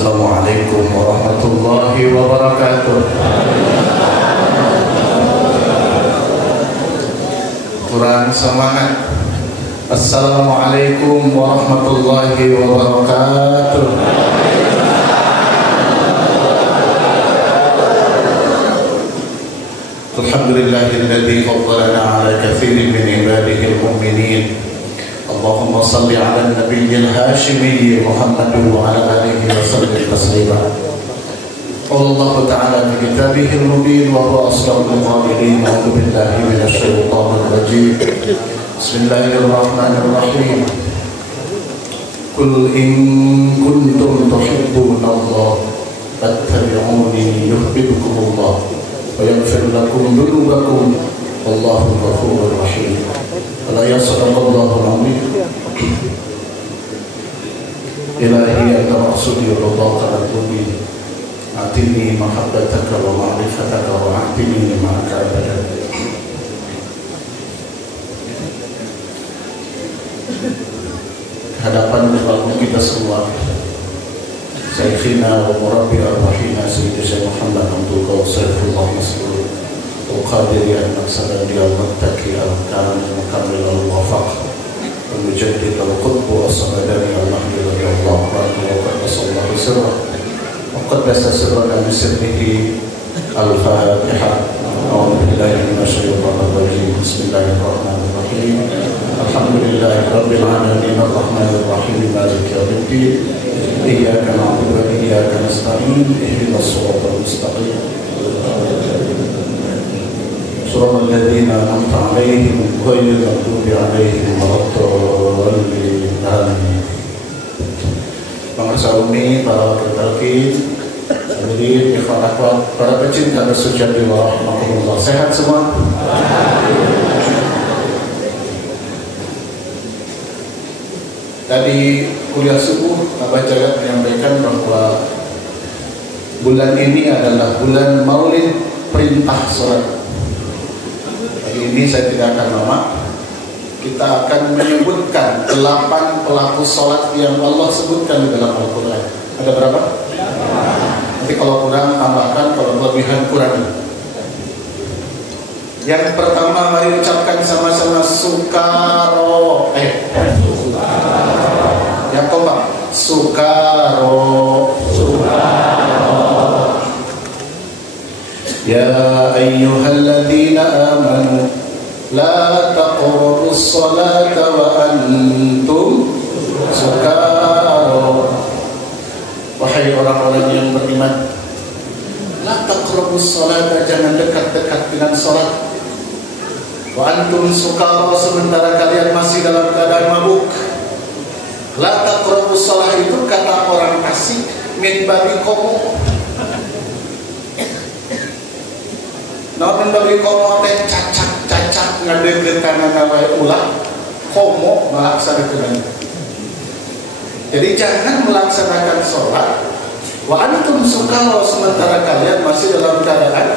Assalamualaikum warahmatullahi wabarakatuh. Kurang semangat. Assalamualaikum warahmatullahi wabarakatuh. Alhamdulillahilladzi faddalana ala katsirin min ibadihi al-mu'minin. اللهم صل على النبي الهاشمي محمد وعلى آله وسلم تسليما. قال الله تعالى في كتابه المبين وهو أصدق القائلين: أعوذ بالله من الشيطان الرجيم. بسم الله الرحمن الرحيم. قل إن كنتم تحبون الله فاتبعوني يحببكم الله ويغفر لكم ذنوبكم والله غفور رحيم. ولا يصدق الله العظيم. إلهي أنت مقصودي ورضاك مطلوبي، أعطني محبتك ومعرفتك وأعطني معك أبدا. Hadapan berlaku kita semua, Syekhina wa Murabbi Ar-Rahina Sayyidi Syekh Muhammad Abdul Qadir Saifullah Mas'ud Al-Qadiri Al-Maqsadani Al-Muttaqi Al-Karam Al-Mukamil Al-Wafaq Al-Mujaddid Al-Qutbu As-Samadani Al-Mahdi Radiyallahu anhu wa qaddasallahu sirrah wa qaddasa sirrana bisirrihi Al-Fatiha. A'udzu billahi minasy syaithanir rajim. Bismillahirrahmanirrahim. Alhamdulillahi rabbil alamin arrahmanir rahim maliki yaumiddin. Iyyaka na'budu wa iyyaka nasta'in. Ihdinas siratal mustaqim. Shiratal ladzina an'amta 'alaihim ghairil maghdubi 'alaihim waladdallin. Amin. Pemirsa Umi, para peserta, hadirin, ikhwan akhwat, para pecinta kesucian Allah, rahmatullah, sehat semua? Tadi kuliah subuh Abah Jagat menyampaikan bahwa bulan ini adalah bulan Maulid perintah sholat. Hari ini saya tidak akan lama. Kita akan menyebutkan 8 pelaku sholat yang Allah sebutkan di dalam Al-Quran. Ada berapa? Nanti kalau kurang tambahkan, kalau kelebihan kurangi. Yang pertama, mari ucapkan sama-sama Sukaro. Yang kompak Sukaro. Ya ayyuhalladzina amanu la taqrabus salata wa antum sukaro. Wahai orang-orang yang beriman, la taqrabus salata, jangan dekat-dekat dengan salat. Wa antum sukaro, sementara kalian masih dalam keadaan mabuk. La taqrabus salat itu kata orang Tasik min babi komo. Nah, min babi komo teh cacak ngadegeutana wae ulah komo melaksanakan. Jadi jangan melaksanakan sholat wa antum sukaro, sementara kalian masih dalam keadaan.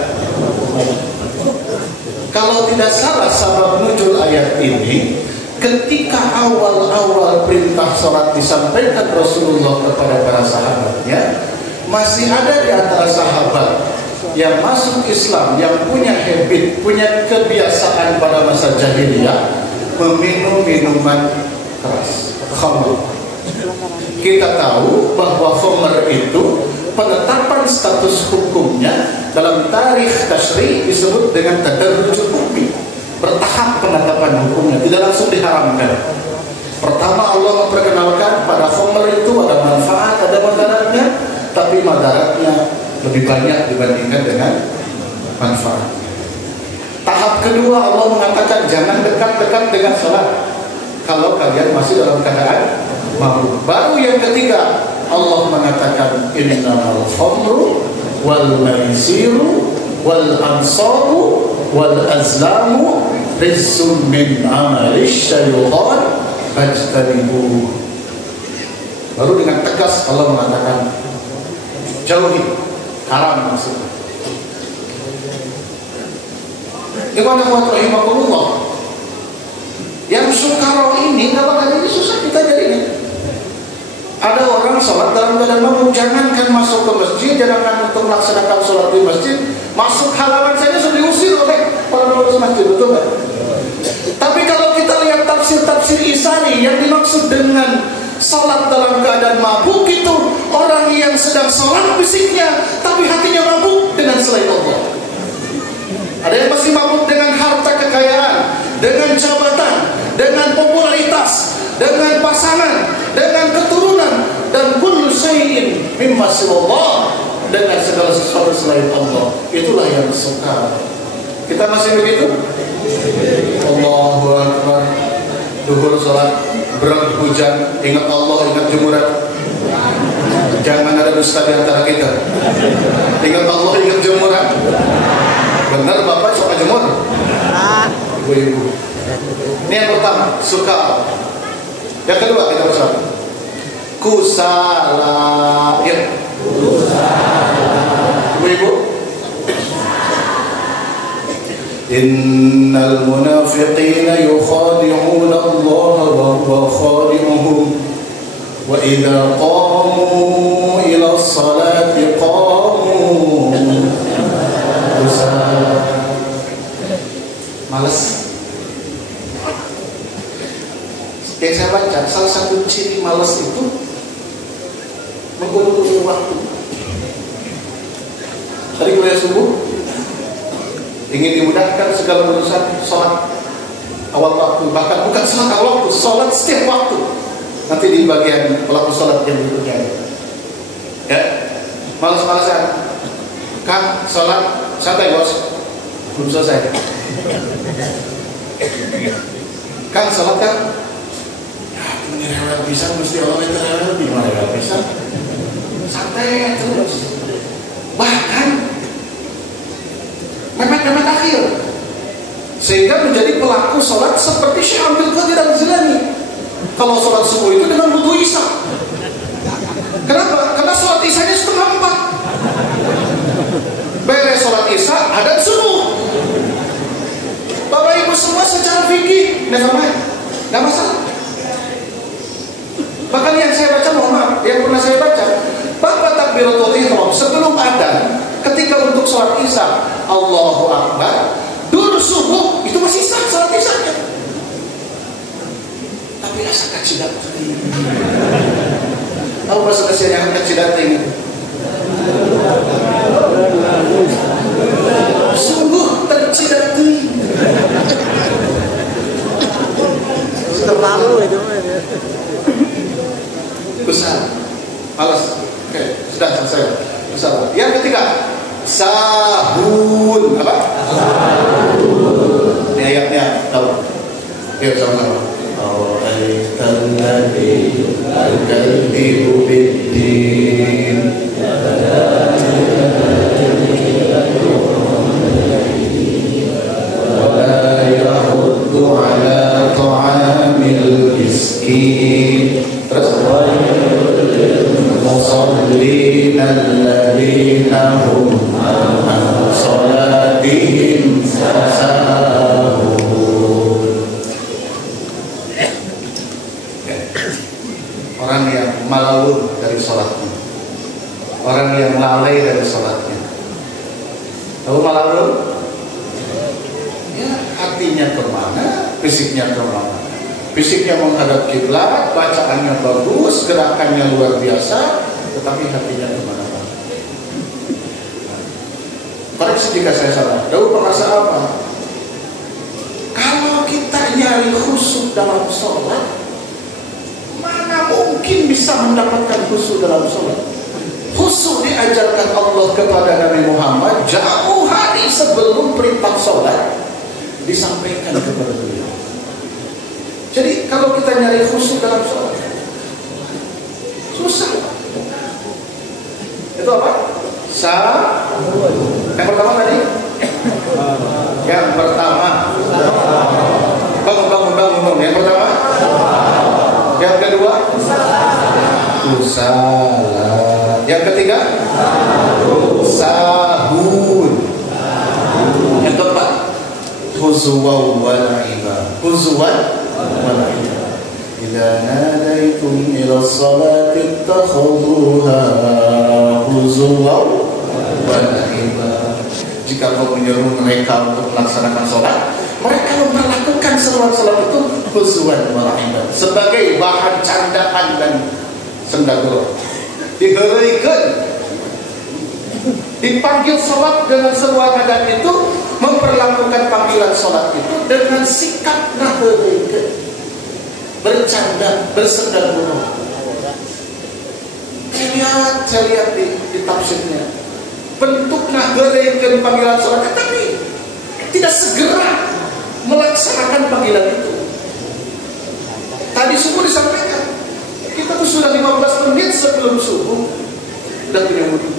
Kalau tidak salah sabab nuzul ayat ini, ketika awal-awal perintah sholat disampaikan Rasulullah kepada para sahabatnya, masih ada di antara sahabat yang masuk Islam, yang punya habit, punya kebiasaan pada masa jahiliyah meminum minuman keras, khamr. Kita tahu bahwa khamr itu penetapan status hukumnya dalam tarikh tasyri' disebut dengan tadarrujul hukmi, bertahap penetapan hukumnya, tidak langsung diharamkan. Pertama Allah memperkenalkan pada khamr itu ada manfaat, ada madaratnya, tapi madaratnya lebih banyak dibandingkan dengan manfaat. Tahap kedua Allah mengatakan jangan dekat-dekat dengan salat kalau kalian masih dalam keadaan mabuk. Baru yang ketiga Allah mengatakan innamal khamru wal maisiru wal ansabu wal azlamu rizqun min amali syaitan fajtanibuh. Baru dengan tegas Allah mengatakan jauhi, haram maksudnya. Ikhwan rahimahullah, yang sukaro ini, kalau kali ini susah kita jadinya. Ada orang sholat dalam keadaan mabuk, jangankan masuk ke masjid, jangankan untuk melaksanakan sholat di masjid, masuk halaman saja sudah diusir oleh para pengurus masjid, betul nggak? Tapi kalau kita lihat tafsir-tafsir Isani, yang dimaksud dengan sholat dalam keadaan mabuk itu orang yang sedang sholat fisiknya, tapi hatinya mabuk dengan selain Allah. Ada yang masih mabuk dengan harta kekayaan, dengan jabatan, dengan popularitas, dengan pasangan, dengan keturunan, dan kullu syai'in mimma siwallah, dengan segala sesuatu selain Allah. Itulah yang suka. Kita masih begitu? Allahu Akbar. Duhur sholat, berat hujan, ingat Allah, ingat jemuran. Jangan ada dusta di antara kita. Ingat Allah, ingat jemuran. Benar Bapak suka jemur? Ibu-ibu. Ini yang pertama, suka. Yang kedua kita bersama. Kusala. Ya. Ibu-ibu. Innal munafiqina yukhadi'una Allah wa huwa khadi'uhum wa idza qamu ila as-salati qamu kusala. Males. Yang saya baca, salah satu ciri malas itu mengulur-ulur waktu. Tadi kuliah subuh, ingin dimudahkan segala urusan sholat awal waktu, bahkan bukan sholat awal waktu, sholat setiap waktu. Nanti di bagian pelaku sholat yang berikutnya. Ya, malas-malasan. Kang, sholat santai bos, belum selesai. Kang, sholat kan? Rewel bisa, mesti orang itu rewel, gimana rewel bisa? Santai terus. Bahkan mepet-mepet akhir, sehingga menjadi pelaku sholat seperti Syekh Abdul Qadir Al-Jilani. Kalau sholat subuh itu dengan wudu isya. Kenapa? Karena sholat isyanya 3:30. Beres sholat isya, adzan subuh. Bapak ibu semua secara fikih, nggak masalah. Bahkan yang saya baca, mohon maaf, yang pernah saya baca, Bapak takbiratul ihram sebelum adzan, ketika untuk sholat isya, Allahu Akbar, dulu subuh itu masih sah sholat isyanya. Tapi rasa kacidat ini, tahu bahasa kasihannya kacidat ini? Sungguh tercidat ini. Sudah malu itu. Besar, malas. Oke, sudah selesai. Besar. Yang ketiga, sahun. Apa? Sahun. Ini ayatnya tahu? Yuk sama-sama. Awaitan ladzi al-kalbihu bid-din. Wala yahuddu ala ta'amil miskin. Terus musallina alladzina hum an salatihim sahun. Orang yang malalun dari sholatnya, orang yang lalai dari sholatnya. Tahu malalun? Ya, hatinya kemana, fisiknya kemana. Fisiknya menghadap kiblat, bacaannya bagus, gerakannya luar biasa, tetapi hatinya kemana-mana. Koreksi jika saya salah. Dahulu merasa apa? Kalau kita nyari khusyuk dalam sholat, mana mungkin bisa mendapatkan khusyuk dalam sholat? Khusyuk diajarkan Allah kepada Nabi Muhammad jauh hari sebelum perintah sholat disampaikan kepada beliau. Jadi kalau kita nyari khusyuk dalam sholat, susah. Itu apa? Yang pertama tadi? Yang pertama. Bangun. Yang pertama? Yang kedua? Salat. Yang ketiga? Sahun. Yang keempat? Huzuwan wa la'iba. Huzuwan إذا ناديتم إلى الصلاة اتخذوها khuzullah walahiba. Jika kau menyuruh mereka untuk melaksanakan sholat, mereka memperlakukan sholat itu khuzuan walahiba, sebagai bahan candaan dan sendaguro. Diheraikan, dipanggil sholat dengan seruan adat itu, memperlakukan panggilan sholat itu dengan sikap naheraikan, bercanda, bersendaguro. Saya lihat di tafsirnya, bentuk naheraikan panggilan sholat, tapi tidak segera melaksanakan panggilan itu. Tadi subuh disampaikan, kita tuh sudah 15 menit sebelum subuh sudah punya wudhu.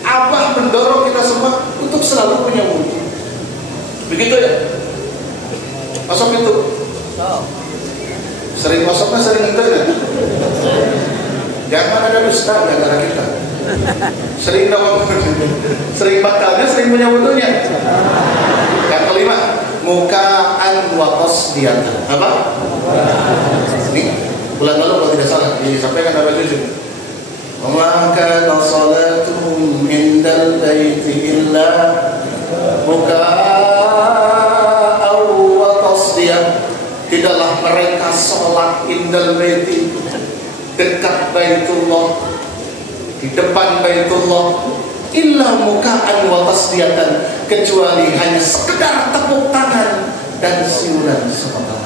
Abah mendorong kita semua untuk selalu punya wudhu. Begitu ya? Masuk itu? Sering masuknya, sering itu ya? Jangan ada dusta antara kita. Sering dong, sering batalnya, sering punya wudhunya. Yang kelima, mukaan wa qasdiyatan. Apa? Ini bulan lalu kalau tidak salah disampaikan oleh Jujur. Wa kana salatuhum indal baiti illa muka'aw wa qasdiyah. Tidaklah mereka sholat indal baiti, dekat Baitullah, di depan Baitullah, illa muka'an wa tasdiyatan, kecuali hanya sekedar tepuk tangan dan siulan semangat.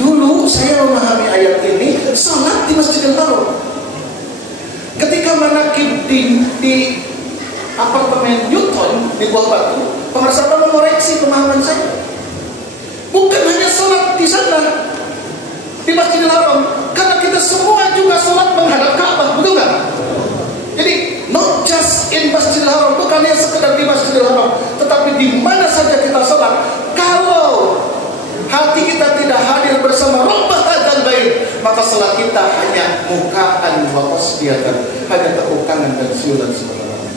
Dulu saya memahami ayat ini salat di Masjidil Haram. Ketika menakib di apartemen Newton di Buah Batu, pengarsa mengoreksi pemahaman saya. Bukan hanya salat di sana, di Masjidil Haram, karena kita semua juga sholat menghadap Ka'bah, betul nggak? Jadi not just in Masjidil Haram, bukan hanya sekedar di Masjidil Haram, tetapi di mana saja kita sholat. Kalau hati kita tidak hadir bersama Rabbah hadzal bait, maka sholat kita hanya mukaan wa qasdiyatan, hanya tepuk tangan dan siulan sembarangan.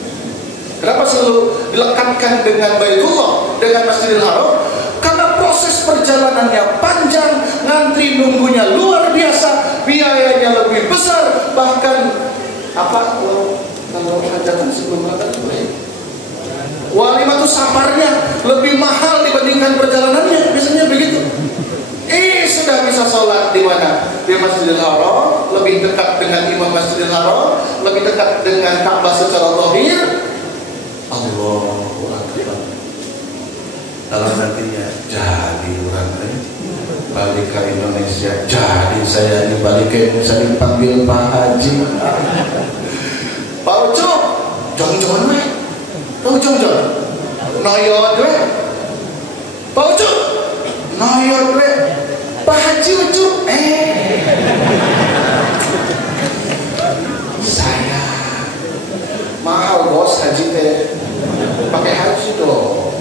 Kenapa selalu dilekatkan dengan Baitullah, dengan Masjidil Haram? Karena proses perjalanannya panjang, ngantri nunggunya luar biasa, biayanya lebih besar, bahkan kalau hajatan sebelum berangkat walimatus safarnya lebih mahal dibandingkan perjalanannya, biasanya begitu. Sudah bisa sholat di mana? Di Masjidil Haram, lebih dekat dengan imam Masjidil Haram, lebih dekat dengan Ka'bah secara zahir. Allahu Akbar. Kalau nantinya jadi orang balik ke Indonesia, jadi saya balik ke Indonesia dipanggil Pak Haji, Pak Ucup, jong-jong weh, Pak jong-jong, noyot weh, Pak Ucup, noyot weh, Pak Haji Ucup, saya mahal bos haji teh, pakai haji dong.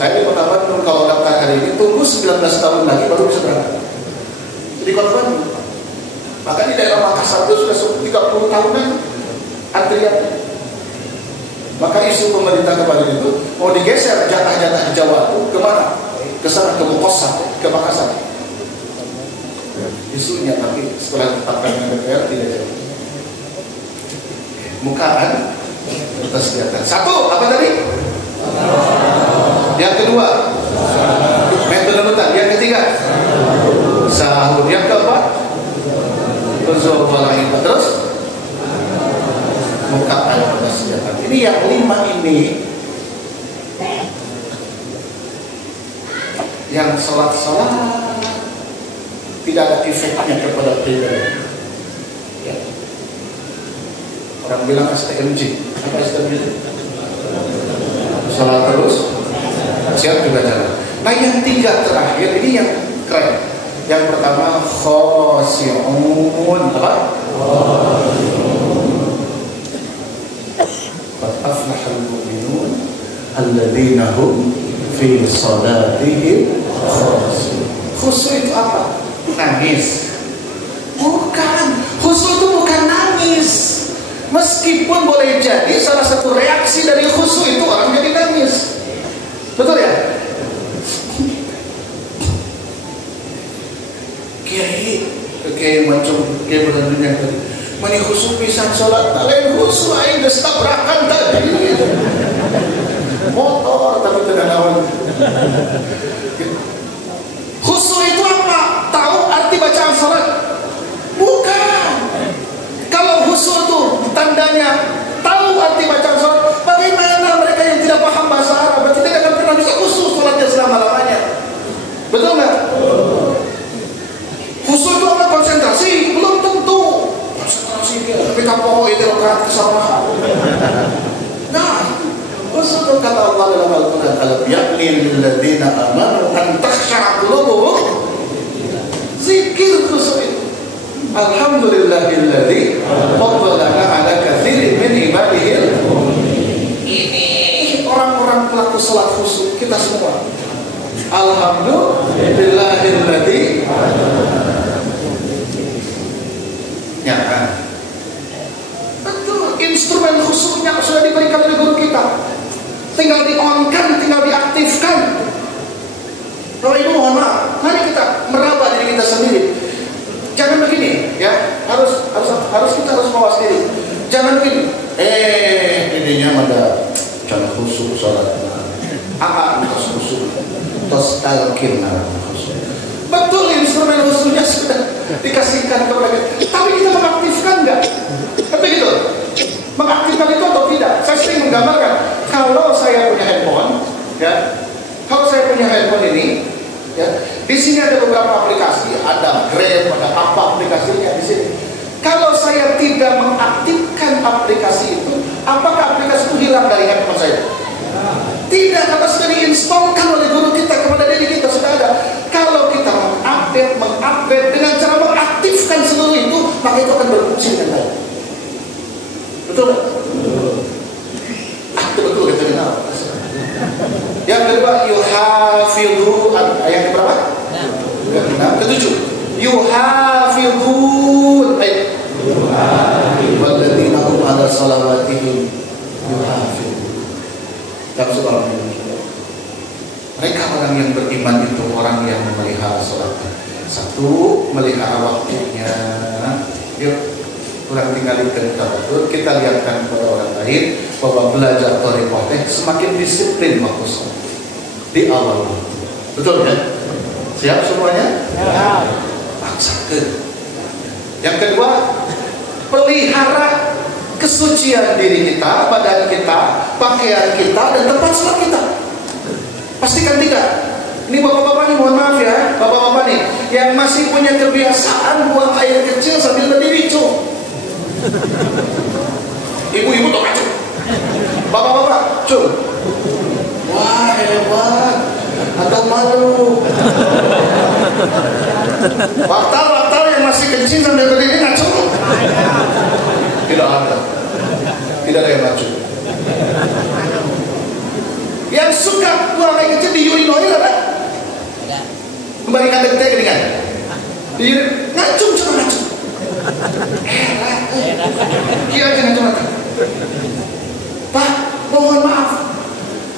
Saya di Kota Bandung, kalau daftar hari ini tunggu 19 tahun lagi baru bisa berangkat. Di Kota Bandung. Maka di daerah Makassar itu sudah 30 tahunan antrian. Maka isu pemerintah kemarin itu mau digeser jatah-jatah di Jawa itu kemana? Ke sana, ke Makassar, ke Makassar. Isunya, tapi setelah ditetapkan dengan DPR tidak jauh. Mukaan atas kelihatan. Satu, apa tadi? Yang kedua, metode nutan. Yang ketiga, sahur. Yang keempat, terus mukaan atas kelihatan. Ini yang 5 ini yang sholat-sholat tidak ada efeknya kepada pribadi. Ya. Orang bilang STMJ. Apa STMJ? Sholat terus, siap juga jalan. Nah yang 3 terakhir ini yang keren. Yang pertama khosyi'un, apa? Qad aflahal mu'minun alladzina hum fi shalatihim khosyi'un. Khusyuk itu apa? Nangis. Bukan. Khusyuk itu bukan nangis. Meskipun boleh jadi salah satu reaksi dari khusyuk itu orang jadi nangis. Betul ya? Kiai macam kiai berdunia tadi. Mani khusyuk pisan sholat, lain khusyuk aing geus tabrakan tadi. Motor tapi tidak naon. Khusyuk itu apa? Tahu arti bacaan sholat? Bukan. Kalau khusyuk itu tandanya tahu arti bacaan sholat, bagaimana mereka yang tidak paham bahasa Arab berarti tidak akan pernah bisa khusyuk sholatnya selama-lamanya. Betul nggak? Khusyuk itu apa? Konsentrasi? Belum tentu. Konsentrasi dia, tapi kapok itu rokaat kesalahan. Nah, khusyuk itu kata Allah dalam Al-Quran, "Alam yakni lilladzina amanu an takhsha'a qulubuhum." Zikir khusyuk itu. Alhamdulillahilladzi faddalana ala katsirin min ibadihi. Ini orang-orang pelaku salat khusyuk kita semua. Alhamdulillahilladzi. Ya kan? Betul, instrumen khusyuknya sudah diberikan oleh guru kita. Tinggal di-on-kan, tinggal diaktifkan. Kalau itu mohon maaf, mari kita meraba diri kita sendiri. Jangan begini, ya. Harus kita harus mawas diri. Jangan begini. Ininya ada jangan khusyuk salatnya. Terus khusyuk, terus talqin khusyuk. Betul, instrumen khusyuknya sudah dikasihkan kepada kita. Tapi kita mengaktifkan nggak? Tapi gitu. Mengaktifkan itu atau tidak? Saya sering menggambarkan. Kalau saya punya handphone, ya. Kalau saya punya handphone ini, ya, di sini ada beberapa aplikasi, ada Grab, ada apa aplikasinya di sini. Kalau saya tidak mengaktifkan aplikasi itu, apakah aplikasi itu hilang dari handphone saya? Tidak, karena sudah diinstalkan oleh guru kita kepada diri kita sudah ada. Kalau kita mengupdate dengan cara mengaktifkan seluruh itu, maka itu akan berfungsi dengan baik. Betul? Betul kita dengar. Yang kedua, yuhafidhu. Yang keberapa? Ketujuh. Yuhafidhun. Walladzina hum 'ala shalawatihim yuhafidhun. Mereka orang yang beriman itu orang yang memelihara salatnya. Satu, melihara waktunya. Yuk, kurang tinggalkan kita lihatkan kepada orang lain bahwa belajar thariqah semakin disiplin waktu sholat di awal waktu. Betul ya? Siap semuanya? Ya. Paksakan. Yang kedua, pelihara kesucian diri kita, badan kita, pakaian kita, dan tempat sholat kita. Pastikan tidak. Ini bapak-bapak nih, mohon maaf ya, bapak-bapak nih yang masih punya kebiasaan buang air kecil sambil berdiri, cu. Ibu-ibu tuh kacau. Bapak-bapak, cu. Wah, hebat. Atau malu. Waktar yang masih kencing sambil berdiri ngacau. Tidak ada. Tidak ada yang ngacau. Yang suka buang air kecil di urinal ada? Kembalikan detik ini kan? Ngacung cuma ngacung. Iya aja ngacung lagi. Pak, mohon maaf.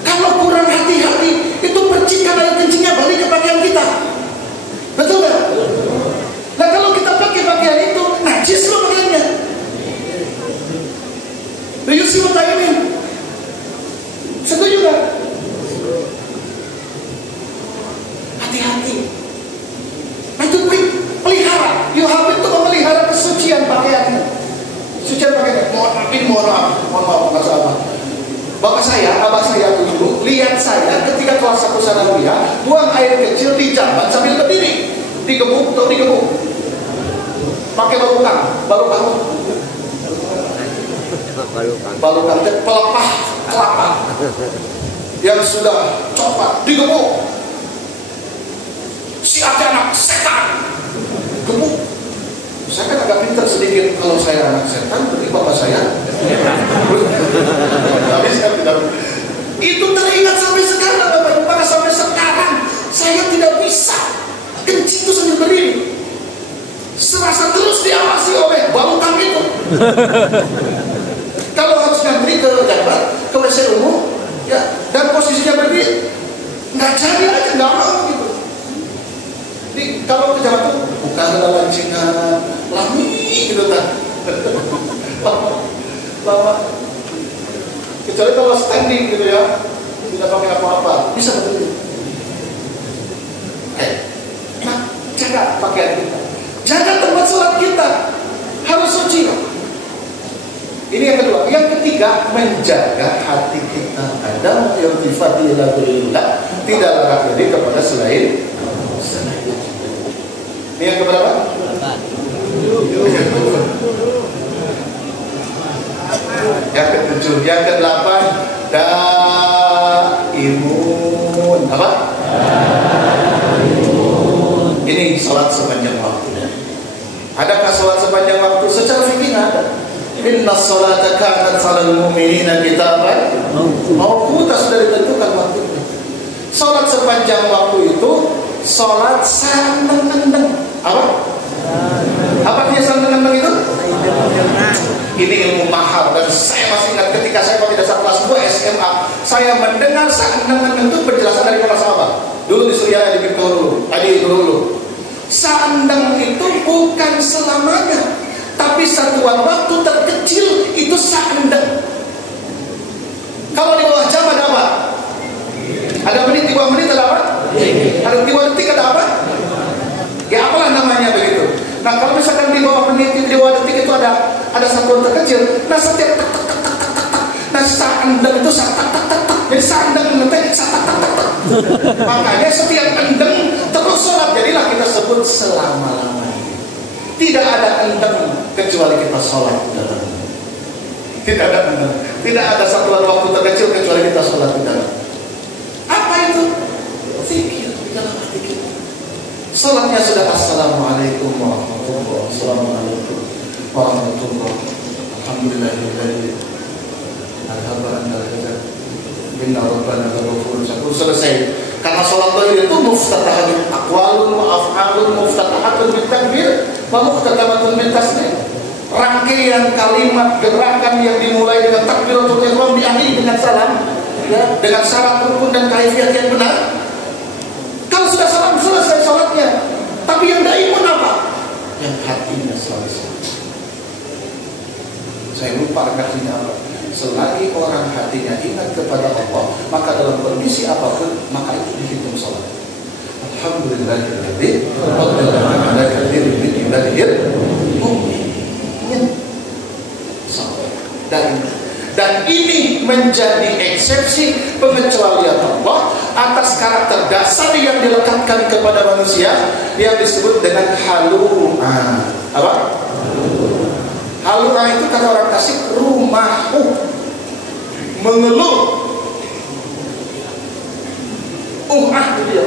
Kalau kurang hati-hati, itu percikan air kencingnya balik ke pakaian kita. Betul nggak? Nah kalau kita pakai pakaian itu, najis loh pakaiannya. Do you see what I mean? Setuju nggak? Hati-hati. Nah itu pelihara. Yuhafidh itu memelihara kesucian pakaiannya. Kesucian pakaiannya. Mohon maaf, nggak salah. Abah saya dulu lihat saya ketika kelas 1 sanawiyah buang air kecil di jamban sambil berdiri, digebuk, pakai balukang pelepah kelapa yang sudah copot, digebuk. Si ada anak setan, gebuk. Saya kan agak pintar sedikit, kalau saya anak setan, berarti bapak saya. Tapi saya tidak. Itu teringat sampai sekarang, Bapak Ibu. Maka sampai sekarang saya tidak bisa kencing itu sambil berdiri. Serasa terus diawasi oleh balukang itu. Kalau harus ngantri ke jamban, ke WC umum, ya, dan posisinya berdiri, nggak jadi aja, nggak mau gitu. Jadi kalau ke jalan itu bukan ada lancingan, lami gitu kan. lama. Kecuali kalau standing gitu ya, tidak pakai apa-apa, bisa berdiri. Nah, jaga pakaian kita, jaga tempat sholat kita, harus suci. Ini yang kedua. Yang ketiga, menjaga hati kita. Ada irtifati ila ghairillah, tidak larat diri kepada selain. Ini yang keberapa? Yang ketujuh, yang kedelapan, daimun. Apa? Ini sholat sepanjang waktu. Adakah sholat sepanjang waktu? Secara fikih ada. Inna sholata kanat 'alal mu'minina kitaban mawquta, sudah ditentukan waktunya. Sholat sepanjang waktu itu sholat sandeng-sandeng. Apa? Apa artinya sandeng-sandeng itu? Ini ilmu mahal, dan saya masih ingat ketika saya waktu dasar kelas 2 SMA, saya mendengar sandeng-sandeng itu penjelasan dari para sahabat. Dulu di Suriah di dulu. Sandeng itu bukan selamanya, tapi satuan waktu terkecil itu sandeng. Kalau di bawah jam ada apa? Ada menit, di bawah menit ada apa? Ada di bawah detik ada apa? Ya apalah namanya begitu. Nah kalau misalkan di bawah menit, di bawah detik itu ada satuan terkecil. Nah setiap tak tak tak tak tak tak tak. Nah sandeng itu tak tak tak tak tak. Jadi sandeng mengetek tak tak tak tak tak. Makanya setiap endeng terus sholat, jadilah kita sebut selama-lamanya. Tidak ada endeng kecuali kita sholat di dalam. Tidak ada endeng. Tidak ada satuan waktu terkecil kecuali kita sholat di dalam. Apa itu? Zikir di dalam hati kita. Sholatnya sudah assalamualaikum warahmatullahi wabarakatuh. Assalamualaikum warahmatullahi wabarakatuh. Alhamdulillahilladzi adhaba 'anna al-hazan. Inna rabbana ghafurun syakur. Selesai. Karena sholat itu muftatahatun aqwalun wa af'alun, muftatahatun bil takbir wa muftatahatun bil taslim. Rangkaian kalimat gerakan yang dimulai dengan takbiratul ihram diakhiri dengan salam, ya, dengan syarat rukun dan kaifiat yang benar. Kalau sudah salam selesai sholatnya. Tapi yang daimun apa? Yang hatinya selalu salat. Saya lupa artinya apa. Selagi orang hatinya ingat kepada Allah, maka dalam kondisi apapun, maka itu dihitung sholat. Alhamdulillahilladzi qaddara ala katsirin min ibadihi mu'minin. Dan ini menjadi eksepsi, pengecualian Allah atas karakter dasar yang dilekatkan kepada manusia yang disebut dengan halu'ah. Apa? Halu'ah itu kata orang Tasik rumahu, mengeluh. Itu dia,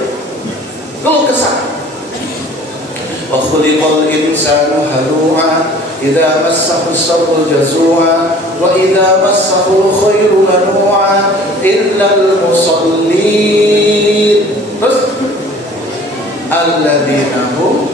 keluh kesah. Wa khuliqal insanu halu'ah idza massahu syarru jazua wa idza massahu khairu manua illal musallin. Terus alladzina hum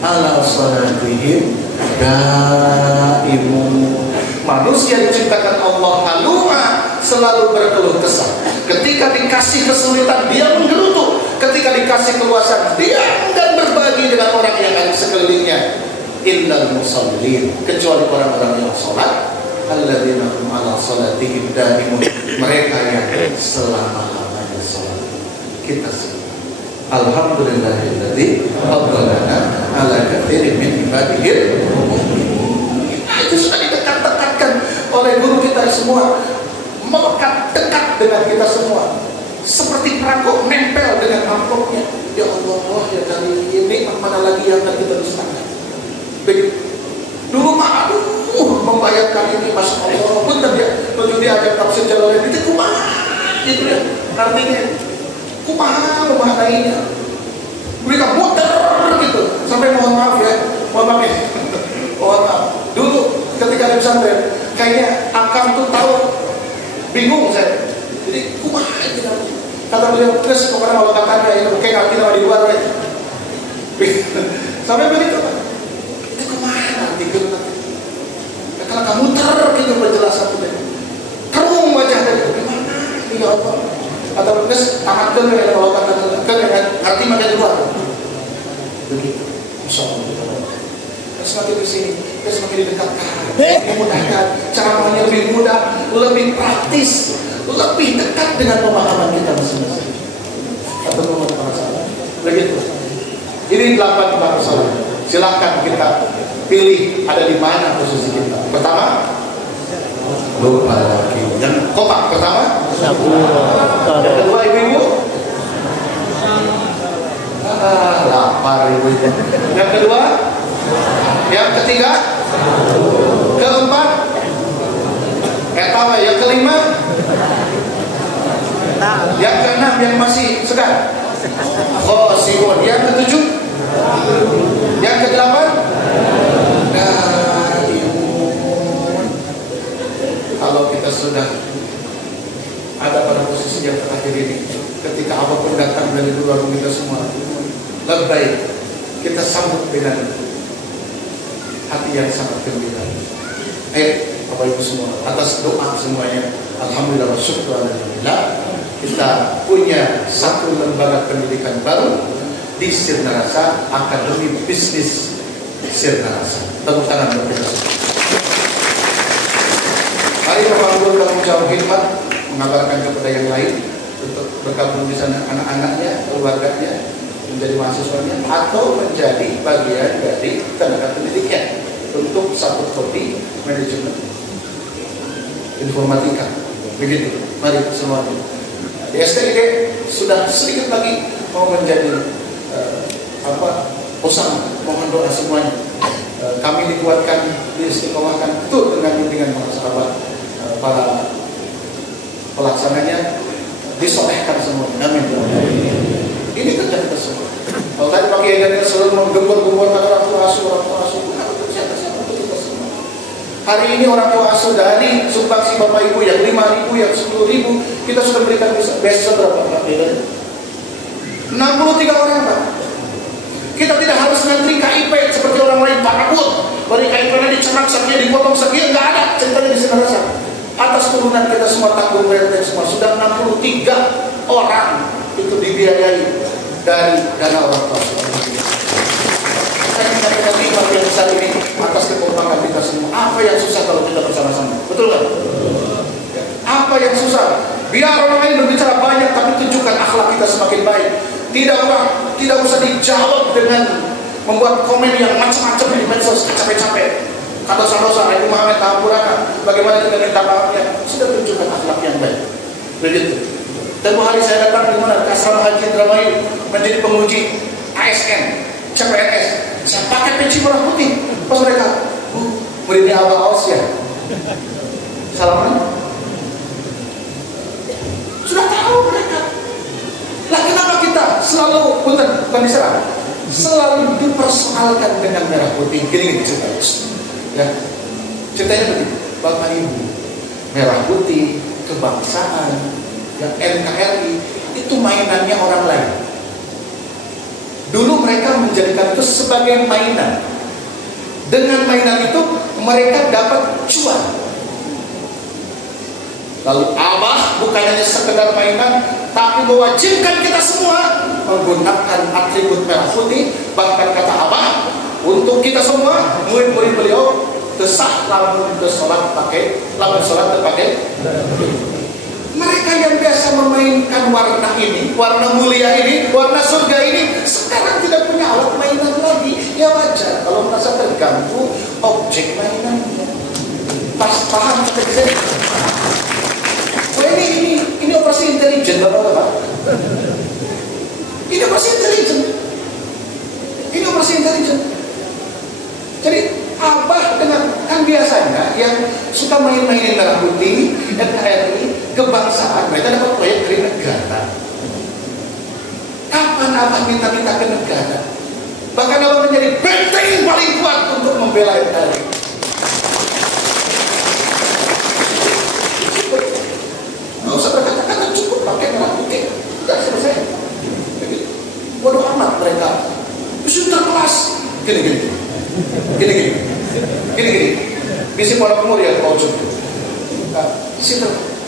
ala salatihim daimun. Manusia diciptakan Allah halu'ah, selalu berkeluh kesah. Ketika dikasih kesulitan dia menggerutu, ketika dikasih keluasan dia enggan berbagi dengan orang yang ada sekelilingnya. Illal musallin, kecuali orang-orang yang sholat, alladzina hum ala salatihim daimun, mereka yang selama-lamanya sholat. Kita semua alhamdulillahilladzi faddalana ala katsirin min ibadihi mu'minin. Itu sudah ditekan-tekankan oleh guru kita semua, melekat dekat dengan kita semua, seperti perangkok nempel dengan amplopnya. Ya Allah, ya kali ini mana lagi yang akan kita dustakan. Begitu. Dulu mah membayangkan ini, masya Allah, bener ya. Tujuh diajak tafsir Jalalain itu kumaha, gitu ya. Artinya kumaha memaknainya. Mereka muter gitu, sampai mohon maaf ya, mohon maaf. Dulu ketika di pesantren, kayaknya akam tuh tahu, bingung saya. Jadi kumaha gitu. Kata beliau, terus pokoknya kalau katanya itu kayak ngerti nama di luar ya. Sampai begitu kan. Kalau kamu gitu penjelasan itu, kerung wajah dari itu gimana? Ya Allah. Atau terus tamat dulu ya kalau kata arti makin luar. Begitu. Masya Allah. Terus nanti di sini kita semakin didekatkan, dimudahkan, ceramahnya lebih mudah, lebih praktis, lebih dekat dengan pemahaman kita masing-masing. Atau pemahaman begitu. Ini 8 persoalan. Silakan kita pilih ada di mana posisi kita. Pertama, lupa lagi. Yang kompak pertama. Yang kedua, ibu-ibu. Lapar ibu-ibu. Yang kedua, yang ketiga, keempat, yang kelima, yang keenam yang masih segar. Oh, Simon. Yang ketujuh, yang kedelapan, kalau kita sudah ada pada posisi yang terakhir ini, ketika apapun datang dari luar kita semua, lebih baik kita sambut dengan hati yang sangat gembira. Bapak Ibu semua, atas doa semuanya, alhamdulillah wa syukur alhamdulillah, kita punya satu lembaga pendidikan baru di Sirna Rasa, Akademi Bisnis Sirna Rasa. Tepuk tangan untuk kita semua. Mari membangun tanggung jawab khidmat, mengabarkan kepada yang lain untuk bergabung di sana, anak-anaknya, keluarganya, menjadi mahasiswanya, atau menjadi bagian dari tenaga pendidiknya untuk satu prodi manajemen informatika. Begitu. Mari semuanya. Di STID sudah sedikit lagi mau menjadi usang. Mohon doa semuanya. Kami dikuatkan, diistiqomahkan betul dengan bimbingan para sahabat, para pelaksananya, disolehkan semuanya. Amin. Ini kerja kita semua. Kalau tadi Pak Kiai Daniel selalu menggembur-gembur orang tua asuh, hari ini orang tua asuh dari sumbangsi Bapak Ibu yang 5.000, yang 10.000, kita sudah berikan beasiswa berapa Pak Kiai? 63 orang Pak. Kita tidak harus ngantri KIP seperti orang lain Pak Abud. Beri KIP-nya dicerak sekian, dipotong sekian, nggak ada ceritanya di Sirna Rasa. Atas turunan kita semua tanggung RT semua, sudah 63 orang itu dibiayai dari dana orang tua. Saya menyampaikan lima yang besar ini atas kekompakan kita semua. Apa yang susah kalau kita bersama-sama? Betul nggak? Apa yang susah? Biar orang lain berbicara banyak, tapi tunjukkan akhlak kita semakin baik. Tidak usah dijawab dengan membuat komen yang macam-macam di medsos, capek-capek. Kata dosa-dosa, Ibu Muhammad Tahampurana, bagaimana kita minta maafnya? Sudah tunjukkan akhlak yang baik. Begitu. Tempoh hari saya datang di mana? Ke Asrama Haji Indramayu, menjadi penguji ASN, CPNS. Saya pakai peci merah putih. Pas mereka, muridnya awal aus ya. Salaman. Sudah tahu mereka. Lah kenapa kita selalu bukan diserang, selalu dipersoalkan dengan merah putih? Gini cerita. Ya, ceritanya begini, Bapak Ibu, merah putih, kebangsaan, yang NKRI itu mainannya orang lain. Dulu mereka menjadikan itu sebagai mainan. Dengan mainan itu mereka dapat cuan. Lalu Abah bukan hanya sekedar mainan, tapi mewajibkan kita semua menggunakan atribut merah putih. Bahkan kata Abah, untuk kita semua murid-murid beliau desah lamun sholat terpakai. Mereka yang biasa memainkan warna ini, warna mulia ini, warna surga ini, sekarang tidak punya alat mainan lagi. Ya wajar kalau merasa terganggu objek mainannya. Paham kita di sini? Oh, ini operasi intelijen Bapak. Ini operasi intelijen. Ini operasi intelijen. Jadi Abah dengan kan biasanya yang suka main-mainin merah putih, NKRI, kebangsaan, mereka dapat proyek dari negara. Kapan Abah minta-minta ke negara? Bahkan Abah menjadi benteng paling kuat untuk membela NKRI. Nggak usah berkata-kata, cukup pakai merah putih, sudah selesai. Bodoh amat mereka. Sudah kelas. Gini. Misi Pondok Mulia Pak Ucup.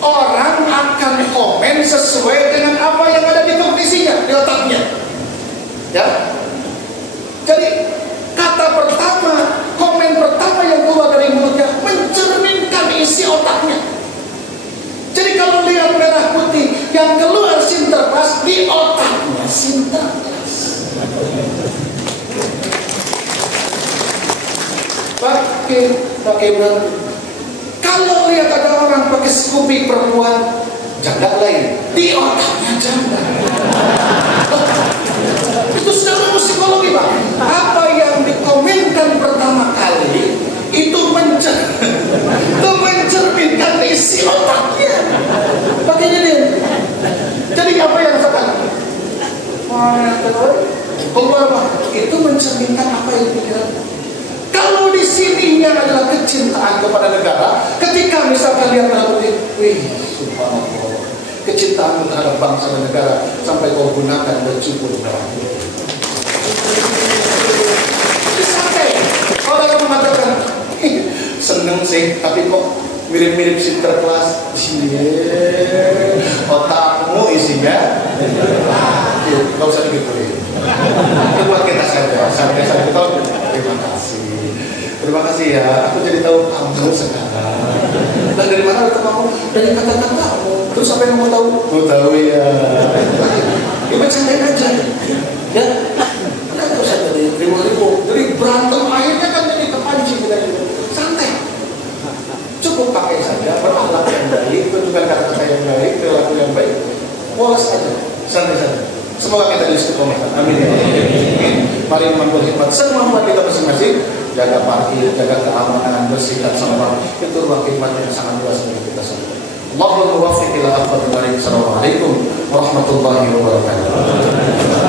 Orang akan komen sesuai dengan apa yang ada di kognisinya, di otaknya. Ya. Jadi kata pertama, komen pertama pakai berapa. Kalau lihat ada orang pakai Scoopy perempuan, janda lain, di otaknya janda. Itu sudah masuk psikologi, Pak. Apa yang dikomenkan pertama kali itu mencerminkan isi otaknya. Pakainya dia. Jadi apa yang sekarang? Keluar, Pak. Itu mencerminkan apa yang pikiran. Kalau di sininya adalah kecintaan kepada negara, ketika misalkan lihat dalam wih, subhanallah, kecintaan terhadap bangsa dan negara sampai kau gunakan bercukur darah. Itu santai. Kalau kamu mengatakan, seneng sih, tapi kok mirip-mirip Sinterklas. Otakmu isinya, kau usah digituin. Itu buat kita saja, santai-santai. Terima kasih. Terima kasih ya, aku jadi tahu kamu sekarang. Dan dari mana lu kamu? Dari kata-katamu. Terus apa yang kamu tahu? Aku tahu ya. Ya bercandain aja. Ya, kan gak usah jadi ribu-ribu. Jadi berantem akhirnya kan jadi terpancing kita gitu. Santai. Cukup pakai saja berakhlak yang baik, tunjukkan kata-kata yang baik, perilaku yang baik. Polos aja, santai-santai. Semoga kita istiqomah. Amin ya. Mari membuat hikmat semampuan kita masing-masing. Jaga parkir, jaga keamanan, bersihkan sampah. Itu ruang hikmat yang sangat luas bagi kita semua. Allahumma waffiq ila aqwamil. Assalamualaikum warahmatullahi wabarakatuh.